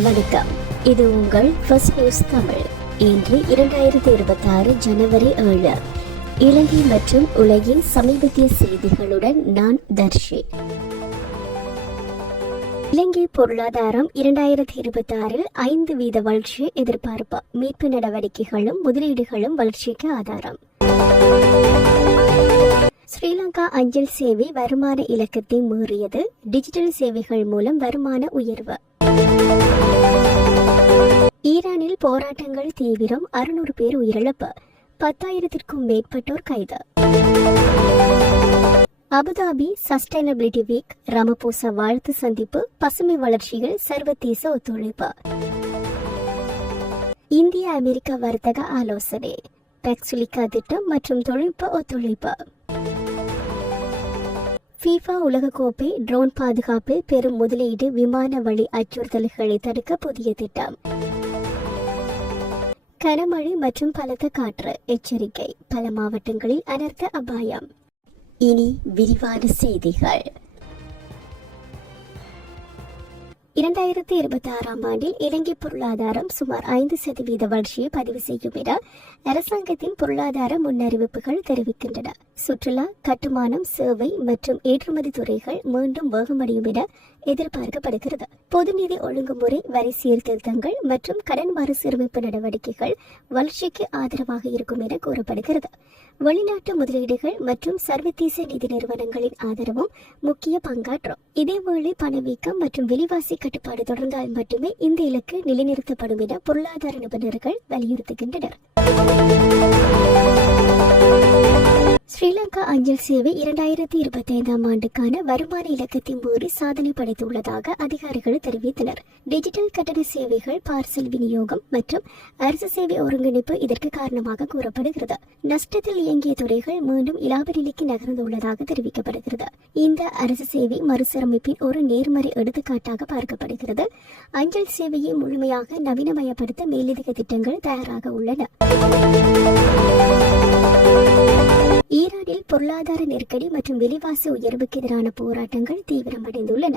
வணக்கம், இது உங்கள் ஃபர்ஸ்ட் நியூஸ் தமிழ். இன்று 2026 ஜனவரி 7 இலங்கை மற்றும் உலகின் சமீபத்திய செய்திகளுடன் நான் தர்ஷி. இலங்கை பொருளாதாரம் 2026 5% வளர்ச்சியை எதிர்பார்ப்பு. மீட்பு நடவடிக்கைகளும் முதலீடுகளும் வளர்ச்சிக்கு ஆதாரம். ஸ்ரீலங்கா அஞ்சல் சேவை வருமான இலக்கத்தை மீறியது. டிஜிட்டல் சேவைகள் மூலம் வருமான உயர்வு. ஈரானில் போராட்டங்கள் தீவிரம். 600 பேர் உயிரிழப்பு. 10,000-க்கும் மேற்பட்டோர் கைது. Abu Dhabi sustainability week. ராமபோசா வாழ்த்து சந்திப்பு. பசுமை வளர்ச்சியில் சர்வதேச ஒத்துழைப்பு. இந்திய அமெரிக்கா வர்த்தக ஆலோசனை. பெக்சுலிகா திட்டம் மற்றும் தொழில்நுட்ப ஒத்துழைப்பு. FIFA உலகக்கோப்பை ட்ரோன் பாதுகாப்பில் பெரும் முதலீடு. விமான வழி அச்சுறுத்தல்களை தடுக்க புதிய திட்டம். கனமழை மற்றும் பலத்த காற்று எச்சரிக்கை. பல மாவட்டங்களில் அனர்த்த அபாயம். இனி விரிவான செய்திகள். 2026 ஆண்டில் இலங்கை பொருளாதாரம் சுமார் 5% வளர்ச்சியை பதிவு செய்யும் என அரசாங்கத்தின் பொருளாதார முன்னறிவிப்புகள் தெரிவிக்கின்றன. சுற்றுலா, கட்டுமானம், சேவை மற்றும் ஏற்றுமதி துறைகள் மீண்டும் வேகமடையும் என எதிர்பார்க்கப்படுகிறது. பொதுநிதி ஒழுங்குமுறை, வரி சீர்திருத்தங்கள் மற்றும் கடன் மறுசீரமைப்பு நடவடிக்கைகள் வளர்ச்சிக்கு ஆதரவாக இருக்கும் என கூறப்படுகிறது. வெளிநாட்டு முதலீடுகள் மற்றும் சர்வதேச நிதி நிறுவனங்களின் ஆதரவும் முக்கிய பங்காற்றும். இதேவேளை பணவீக்கம் மற்றும் விலைவாசி கட்டுப்பாடு தொடர்ந்தால் மட்டுமே இந்த இலக்கு நிலைநிறுத்தப்படும் என பொருளாதார நிபுணர்கள் வலியுறுத்துகின்றனர். ஸ்ரீலங்கா அஞ்சல் சேவை 2025 ஆண்டுக்கான வருமான இலக்கத்தை மீறி சாதனை படைத்துள்ளதாக அதிகாரிகள் தெரிவித்தனர். டிஜிட்டல் கட்டண சேவைகள், பார்சல் விநியோகம் மற்றும் அரசு சேவை ஒருங்கிணைப்பு இதற்கு காரணமாக கூறப்படுகிறது. நஷ்டத்தில் இயங்கிய துறைகள் மீண்டும் இலாப நிலைக்கு நகர்ந்துள்ளதாக தெரிவிக்கப்படுகிறது. இந்த அரசு சேவை மறுசீரமைப்பின் ஒரு நேர்மறை எடுத்துக்காட்டாக பார்க்கப்படுகிறது. அஞ்சல் சேவையை முழுமையாக நவீனமயப்படுத்த மேலதிக திட்டங்கள் தயாராக உள்ளன. ஈரானில் பொருளாதார நெருக்கடி மற்றும் விலைவாசி உயர்வுக்கு எதிரான போராட்டங்கள் தீவிரமடைந்துள்ளன.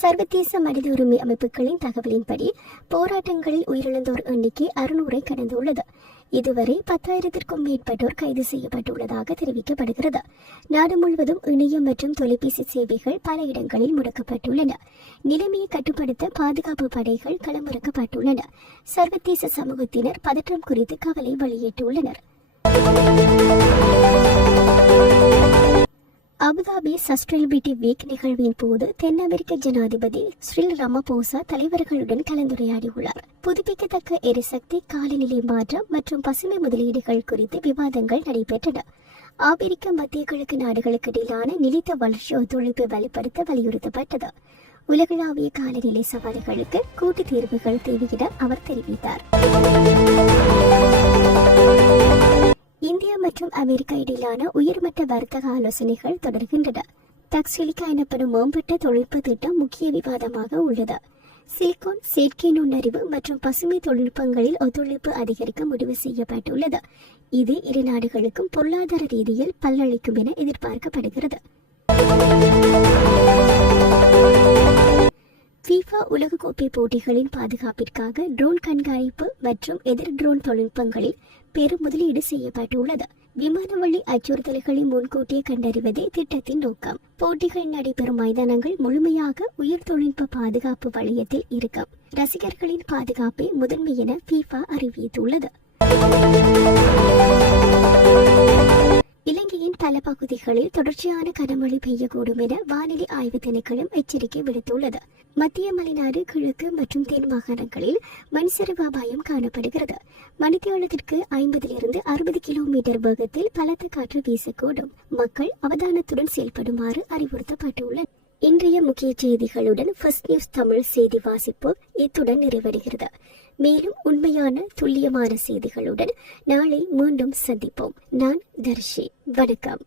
சர்வதேச மனித உரிமை அமைப்புகளின் தகவலின்படி போராட்டங்களில் உயிரிழந்தோர் எண்ணிக்கை 600 கடந்துள்ளது. இதுவரை 10,000-க்கும் மேற்பட்டோர் கைது செய்யப்பட்டுள்ளதாக தெரிவிக்கப்படுகிறது. நாடு முழுவதும் இணையம் மற்றும் தொலைபேசி சேவைகள் பல இடங்களில் முடக்கப்பட்டுள்ளன. நிலைமையை கட்டுப்படுத்த பாதுகாப்பு படைகள் களமிறக்கப்பட்டுள்ளன. சர்வதேச சமூகத்தினர் பதற்றம் குறித்து கவலை வெளியிட்டுள்ளனர். அபுதாபி சஸ்டைனபிலிட்டி வீக் நிகழ்வின் போது தென் அமெரிக்க ஜனாதிபதி சிறில் ராமபோசா தலைவர்களுடன் கலந்துரையாடியுள்ளார். புதுப்பிக்கத்தக்க எரிசக்தி, காலநிலை மாற்றம் மற்றும் பசுமை முதலீடுகள் குறித்து விவாதங்கள் நடைபெற்றன. ஆப்பிரிக்க மத்திய கிழக்கு நாடுகளுக்கு இடையிலான நிலைத்த வளர்ச்சி ஒத்துழைப்பை வலுப்படுத்த வலியுறுத்தப்பட்டது. உலகளாவிய காலநிலை சவால்களுக்கு கூட்டு தீர்வுகள் தேவை என அவர் தெரிவித்தார். இந்தியா மற்றும் அமெரிக்கா இடையிலான உயர்மட்ட வர்த்தக ஆலோசனைகள் தொடர்கின்றன. பெக்சுலிகா எனப்படும் மேம்பட்ட தொழில்நுட்ப திட்டம் முக்கிய விவாதமாக உள்ளது. சிலிகான், செயற்கை நுண்ணறிவு மற்றும் பசுமை தொழில்நுட்பங்களில் ஒத்துழைப்பு அதிகரிக்க முடிவு செய்யப்பட்டுள்ளது. இது இரு நாடுகளுக்கும் பொருளாதார ரீதியில் பலனளிக்கும் என எதிர்பார்க்கப்படுகிறது. FIFA உலகக்கோப்பை போட்டிகளின் பாதுகாப்பிற்காக ட்ரோன் கண்காணிப்பு மற்றும் எதிர் ட்ரோன் தொழில்நுட்பங்களில் பெரும் முதலீடு செய்யப்பட்டுள்ளது. விமான வழி அச்சுறுத்தல்களை முன்கூட்டியே கண்டறிவதே திட்டத்தின் நோக்கம். போட்டிகள் நடைபெறும் மைதானங்கள் முழுமையாக உயர் தொழில்நுட்ப பாதுகாப்பு வளையத்தில் இருக்கும். ரசிகர்களின் பாதுகாப்பை முதன்மை என FIFA அறிவித்துள்ளது. இலங்கையின் பல பகுதிகளில் தொடர்ச்சியான கனமழை பெய்யக்கூடும் என வானிலை ஆய்வு திணைக்களம் எச்சரிக்கை விடுத்துள்ளது. மத்திய மலைநாடு, கிழக்கு மற்றும் தென் மாகாணங்களில் மண்சரிவு அபாயம் காணப்படுகிறது. மணித்தியாலத்திற்கு 50-60 கிலோமீட்டர் வேகத்தில் பலத்த காற்று வீசக்கூடும். மக்கள் அவதானத்துடன் செயல்படுமாறு அறிவுறுத்தப்பட்டுள்ளனர். இன்றைய முக்கிய செய்திகளுடன் ஃபர்ஸ்ட் நியூஸ் தமிழ் செய்தி வாசிப்பு இத்துடன் நிறைவடைகிறது. மேலும் உண்மையான துல்லியமான செய்திகளுடன் நாளை மீண்டும் சந்திப்போம். நான் தர்ஷி. வணக்கம்.